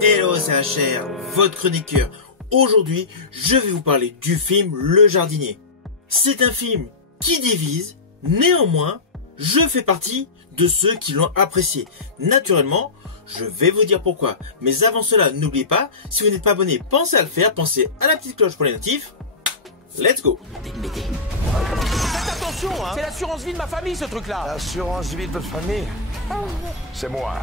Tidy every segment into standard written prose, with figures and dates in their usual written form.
Hello, c'est HR, votre chroniqueur. Aujourd'hui, je vais vous parler du film Le Jardinier. C'est un film qui divise, néanmoins, je fais partie de ceux qui l'ont apprécié. Naturellement, je vais vous dire pourquoi. Mais avant cela, n'oubliez pas, si vous n'êtes pas abonné, pensez à le faire, pensez à la petite cloche pour les notifs. Let's go! Faites attention, hein. C'est l'assurance vie de ma famille, ce truc-là. L'assurance vie de votre famille? C'est moi.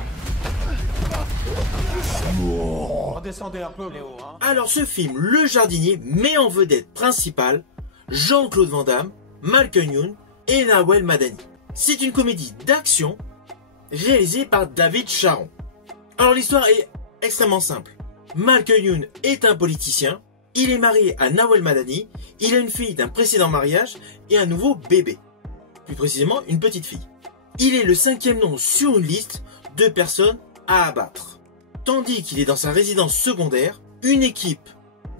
Redescendez un peu, Léo. Hein. Alors ce film, Le Jardinier, met en vedette principale Jean-Claude Van Damme, Michael Youn et Nawel Madani. C'est une comédie d'action réalisée par David Charon. Alors l'histoire est extrêmement simple. Michael Youn est un politicien, il est marié à Nawel Madani, il a une fille d'un précédent mariage et un nouveau bébé. Plus précisément, une petite fille. Il est le 5e nom sur une liste de personnes à abattre. Tandis qu'il est dans sa résidence secondaire, une équipe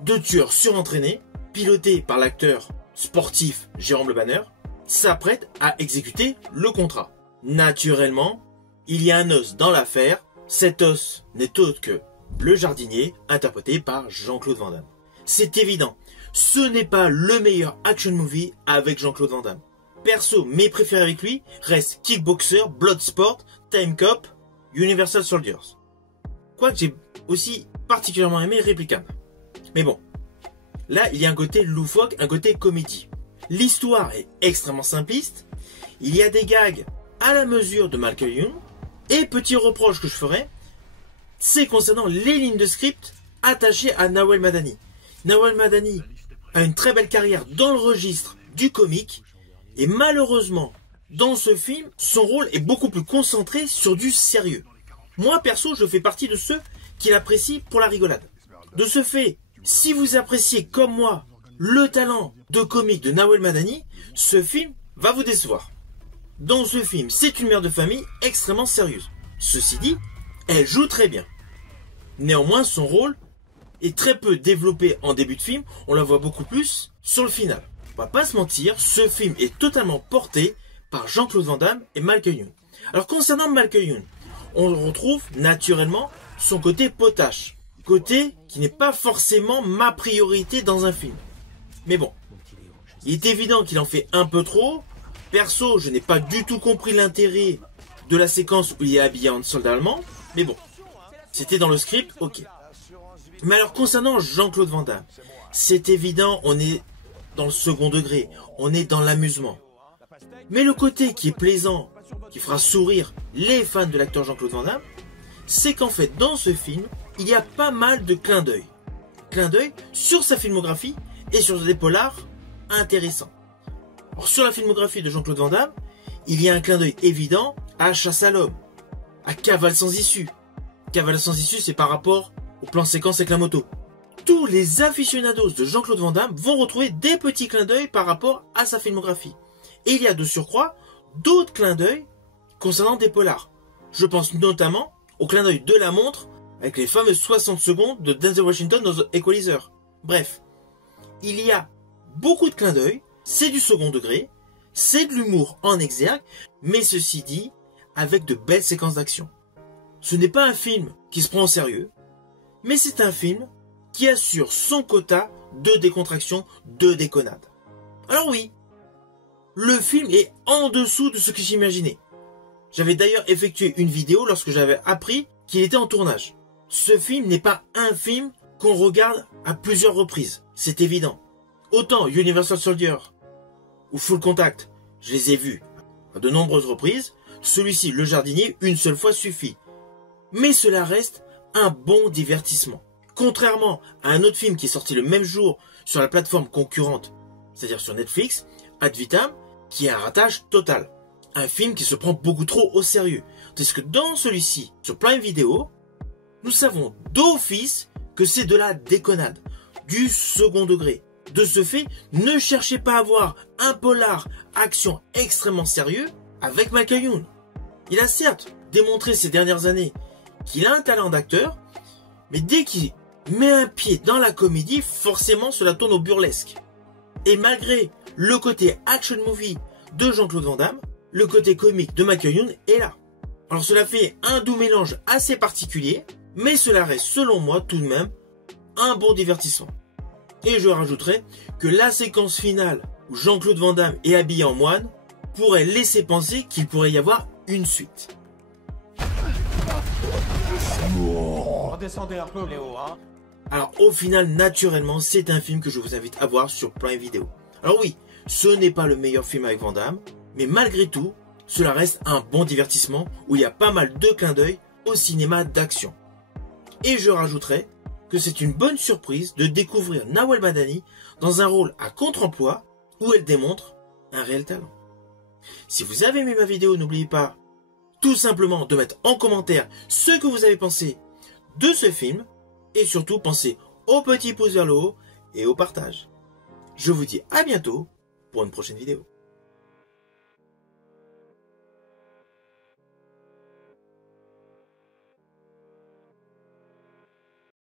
de tueurs surentraînés, pilotée par l'acteur sportif Jérôme Le Banner, s'apprête à exécuter le contrat. Naturellement, il y a un os dans l'affaire. Cet os n'est autre que le jardinier, interprété par Jean-Claude Van Damme. C'est évident, ce n'est pas le meilleur action movie avec Jean-Claude Van Damme. Perso, mes préférés avec lui restent Kickboxer, Bloodsport, Time Cop, Universal Soldiers. Quoique j'ai aussi particulièrement aimé Replicant. Mais bon, là il y a un côté loufoque, un côté comédie. L'histoire est extrêmement simpliste, il y a des gags à la mesure de Michael Youn, et petit reproche que je ferai, c'est concernant les lignes de script attachées à Nawel Madani. Nawel Madani a une très belle carrière dans le registre du comique, et malheureusement, dans ce film, son rôle est beaucoup plus concentré sur du sérieux. Moi, perso, je fais partie de ceux qui l'apprécient pour la rigolade. De ce fait, si vous appréciez comme moi le talent de comique de Nawel Madani, ce film va vous décevoir. Dans ce film, c'est une mère de famille extrêmement sérieuse. Ceci dit, elle joue très bien. Néanmoins, son rôle est très peu développé en début de film, on la voit beaucoup plus sur le final. On va pas se mentir, ce film est totalement porté par Jean-Claude Van Damme et Michael Youn. Alors concernant Michael Youn, on retrouve naturellement son côté potache. Côté qui n'est pas forcément ma priorité dans un film. Mais bon, il est évident qu'il en fait un peu trop. Perso, je n'ai pas du tout compris l'intérêt de la séquence où il est habillé en soldat allemand. Mais bon, c'était dans le script, ok. Mais alors concernant Jean-Claude Van Damme, c'est évident, on est dans le second degré, on est dans l'amusement. Mais le côté qui est plaisant, qui fera sourire les fans de l'acteur Jean-Claude Van Damme, c'est qu'en fait dans ce film, il y a pas mal de clins d'œil. Clins d'œil sur sa filmographie et sur des polars intéressants. Alors, sur la filmographie de Jean-Claude Van Damme, il y a un clin d'œil évident à Chasse à l'homme, à Cavale sans issue. Cavale sans issue, c'est par rapport au plan séquence avec la moto. Tous les aficionados de Jean-Claude Van Damme vont retrouver des petits clins d'œil par rapport à sa filmographie. Et il y a de surcroît d'autres clins d'œil concernant des polars. Je pense notamment au clin d'œil de la montre avec les fameuses 60 secondes de Denzel Washington dans The Equalizer. Bref, il y a beaucoup de clins d'œil, c'est du second degré, c'est de l'humour en exergue, mais ceci dit, avec de belles séquences d'action. Ce n'est pas un film qui se prend au sérieux, mais c'est un film qui assure son quota de décontraction, de déconnade. Alors oui, le film est en dessous de ce que j'imaginais. J'avais d'ailleurs effectué une vidéo lorsque j'avais appris qu'il était en tournage. Ce film n'est pas un film qu'on regarde à plusieurs reprises, c'est évident. Autant Universal Soldier ou Full Contact, je les ai vus à de nombreuses reprises, celui-ci, Le Jardinier, une seule fois suffit. Mais cela reste un bon divertissement. Contrairement à un autre film qui est sorti le même jour sur la plateforme concurrente, c'est-à-dire sur Netflix, Ad Vitam, qui est un ratage total. Un film qui se prend beaucoup trop au sérieux. Tandis que dans celui-ci, sur Prime Video, nous savons d'office que c'est de la déconnade, du second degré. De ce fait, ne cherchez pas à voir un polar action extrêmement sérieux avec Michael Youn. Il a certes démontré ces dernières années qu'il a un talent d'acteur, mais dès qu'il met un pied dans la comédie, forcément cela tourne au burlesque. Et malgré le côté action movie de Jean-Claude Van Damme, le côté comique de Michael Youn est là. Alors cela fait un doux mélange assez particulier, mais cela reste selon moi tout de même un bon divertissement. Et je rajouterai que la séquence finale où Jean-Claude Van Damme est habillé en moine pourrait laisser penser qu'il pourrait y avoir une suite. Redescendez un peu, Léo, hein. Alors au final, naturellement, c'est un film que je vous invite à voir sur Prime Video. Alors oui, ce n'est pas le meilleur film avec Van Damme, mais malgré tout, cela reste un bon divertissement où il y a pas mal de clins d'œil au cinéma d'action. Et je rajouterai que c'est une bonne surprise de découvrir Nawal Madani dans un rôle à contre-emploi où elle démontre un réel talent. Si vous avez aimé ma vidéo, n'oubliez pas tout simplement de mettre en commentaire ce que vous avez pensé de ce film et surtout pensez au petit pouce vers le haut et au partage. Je vous dis à bientôt pour une prochaine vidéo.